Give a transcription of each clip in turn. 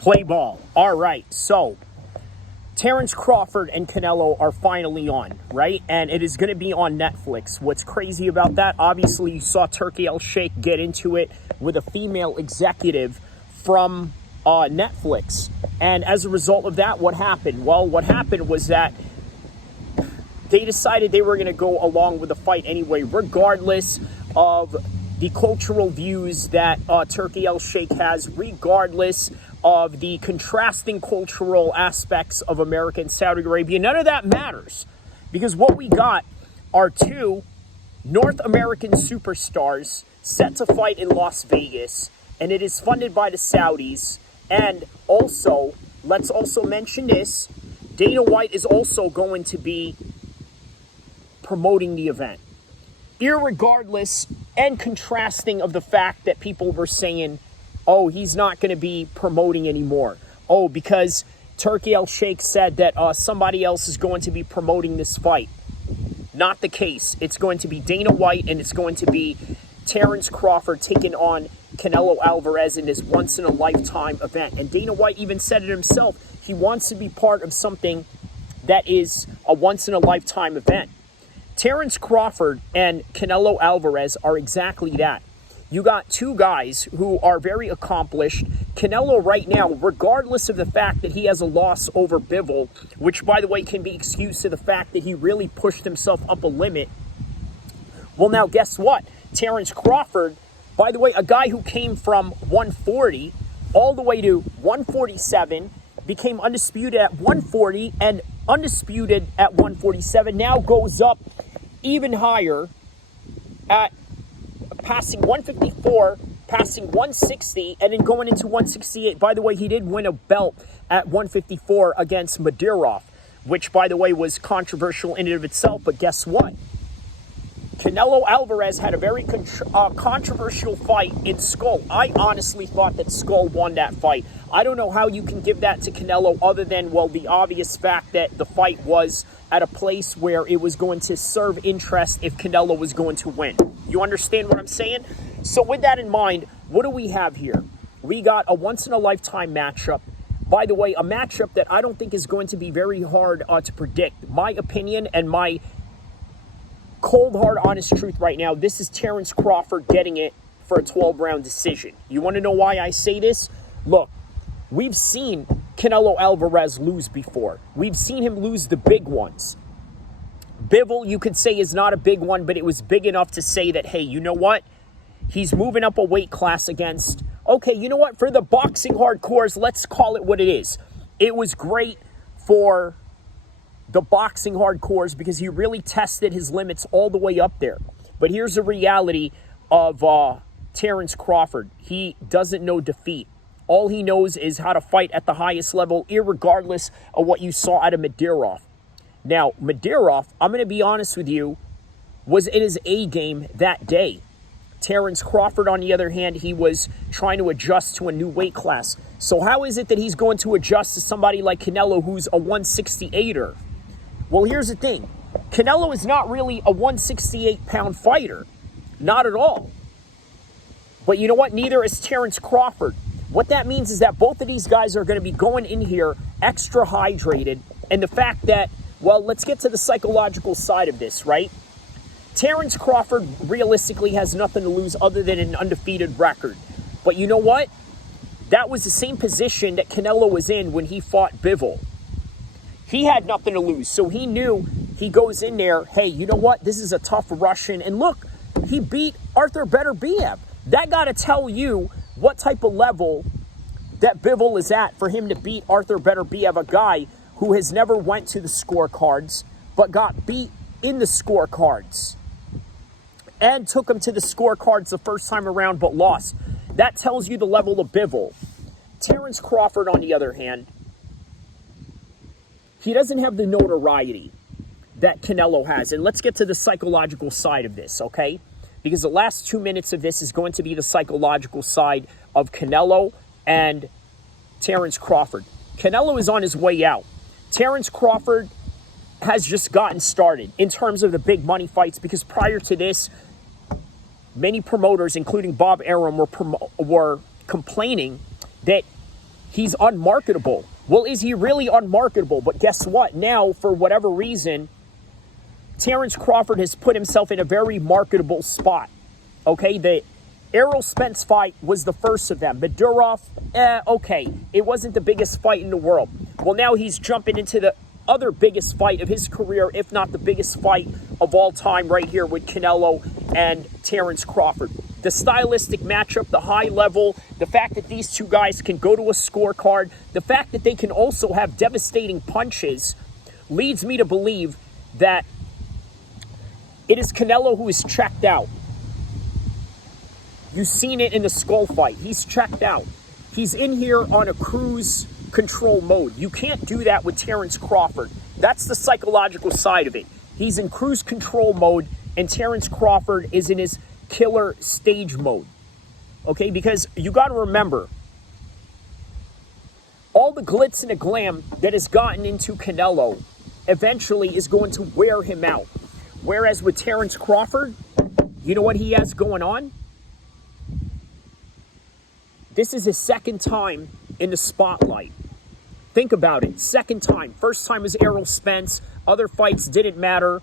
Play ball. All right, so Terrence Crawford and Canelo are finally on, right? And it is going to be on Netflix. What's crazy about that? Obviously, you saw Turki El-Kheer get into it with a female executive from Netflix. And as a result of that, what happened? Well, what happened was that they decided they were going to go along with the fight anyway, regardless of the cultural views that Turki El-Kheer has, regardless of the contrasting cultural aspects of America and Saudi Arabia. None of that matters, because what we got are two North American superstars set to fight in Las Vegas, and it is funded by the Saudis. And also, let's also mention this, Dana White is also going to be promoting the event, irregardless and contrasting of the fact that people were saying, oh, he's not going to be promoting anymore. Oh, because Turki El-Kheer said that somebody else is going to be promoting this fight. Not the case. It's going to be Dana White, and it's going to be Terrence Crawford taking on Canelo Alvarez in this once-in-a-lifetime event. And Dana White even said it himself. He wants to be part of something that is a once-in-a-lifetime event. Terrence Crawford and Canelo Alvarez are exactly that. You got two guys who are very accomplished. Canelo right now, regardless of the fact that he has a loss over Bivol, which, by the way, can be excused to the fact that he really pushed himself up a limit. Well, now, guess what? Terrence Crawford, by the way, a guy who came from 140 all the way to 147, became undisputed at 140 and undisputed at 147, now goes up even higher at passing 154, passing 160, and then going into 168. By the way, he did win a belt at 154 against Madirov, which, by the way, was controversial in and of itself. But guess what? Canelo Alvarez had a very controversial fight in Skull. I honestly thought that Skull won that fight. I don't know how you can give that to Canelo other than, well, the obvious fact that the fight was at a place where it was going to serve interest if Canelo was going to win. You understand what I'm saying? So with that in mind, what do we have here? We got a once-in-a-lifetime matchup. By the way, a matchup that I don't think is going to be very hard to predict. My opinion and my cold, hard, honest truth right now, this is Terrence Crawford getting it for a 12-round decision. You want to know why I say this? Look, we've seen Canelo Alvarez lose before. We've seen him lose the big ones. Bivol, you could say, is not a big one, but it was big enough to say that, hey, you know what? He's moving up a weight class against, okay, you know what? For the boxing hardcores, let's call it what it is. It was great for the boxing hardcores because he really tested his limits all the way up there. But here's the reality of Terrence Crawford. He doesn't know defeat. All he knows is how to fight at the highest level, irregardless of what you saw out of Madirov. Now, Madirov, I'm going to be honest with you, was in his A game that day. Terrence Crawford, on the other hand, he was trying to adjust to a new weight class. So how is it that he's going to adjust to somebody like Canelo, who's a 168er? Well, here's the thing. Canelo is not really a 168-pound fighter. Not at all. But you know what? Neither is Terrence Crawford. What that means is that both of these guys are going to be going in here extra hydrated. And the fact that, well, let's get to the psychological side of this, right? Terrence Crawford realistically has nothing to lose other than an undefeated record. But you know what? That was the same position that Canelo was in when he fought Bivol. He had nothing to lose, so he knew he goes in there, hey, you know what? This is a tough Russian. And look, he beat Arthur Beterbiev. That got to tell you what type of level that Bivol is at for him to beat Arthur Beterbiev, a guy who has never went to the scorecards, but got beat in the scorecards and took him to the scorecards the first time around, but lost. That tells you the level of Bivol. Terrence Crawford, on the other hand, he doesn't have the notoriety that Canelo has. And let's get to the psychological side of this, okay? Because the last 2 minutes of this is going to be the psychological side of Canelo and Terrence Crawford. Canelo is on his way out. Terrence Crawford has just gotten started in terms of the big money fights, because prior to this, many promoters, including Bob Arum, were complaining that he's unmarketable. Well, is he really unmarketable? But guess what? Now, for whatever reason, Terrence Crawford has put himself in a very marketable spot. Okay, the Errol Spence fight was the first of them. Madurov, okay, it wasn't the biggest fight in the world. Well, now he's jumping into the other biggest fight of his career, if not the biggest fight of all time, right here with Canelo and Terrence Crawford. The stylistic matchup, the high level, the fact that these two guys can go to a scorecard, the fact that they can also have devastating punches leads me to believe that it is Canelo who is checked out. You've seen it in the skull fight. He's checked out. He's in here on a cruise control mode. You can't do that with Terrence Crawford. That's the psychological side of it. He's in cruise control mode, and Terrence Crawford is in his killer stage mode. Okay, because you got to remember, all the glitz and the glam that has gotten into Canelo eventually is going to wear him out. Whereas with Terrence Crawford, you know what he has going on? This is his second time in the spotlight. Think about it. Second time. First time was Errol Spence. Other fights didn't matter.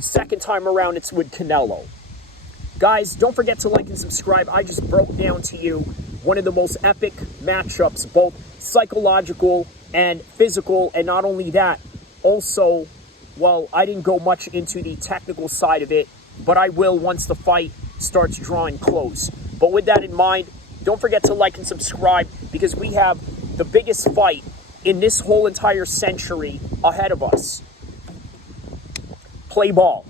Second time around, it's with Canelo. Guys, don't forget to like and subscribe. I just broke down to you one of the most epic matchups, both psychological and physical. And not only that, also, well, I didn't go much into the technical side of it, but I will once the fight starts drawing close. But with that in mind, don't forget to like and subscribe, because we have the biggest fight in this whole entire century ahead of us. Play ball.